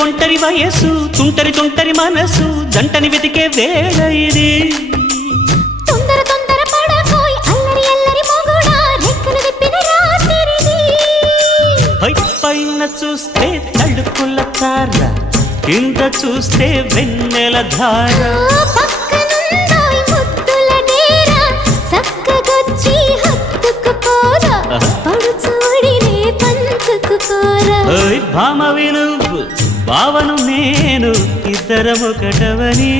ఒంటరి వయస్సు తుంటరి తుంటరి మనసు జంటని వెతికే వేళ ఇది తొందర తొందర పడకోయ్ అల్లరి అల్లరి మొగుడా రెక్కలు విప్పిన రాత్రిది పైన చూస్తే తడుకుల తార కింద చూస్తే వెన్నెల ధార పక్కనుందోయ్ ముద్దుల డేరా చక్కగొచ్చి హత్తుకుపోరా పడుచోడినే పంచుకుపోరా భామ వినువు భావను నేను ఇద్దరమొకటవని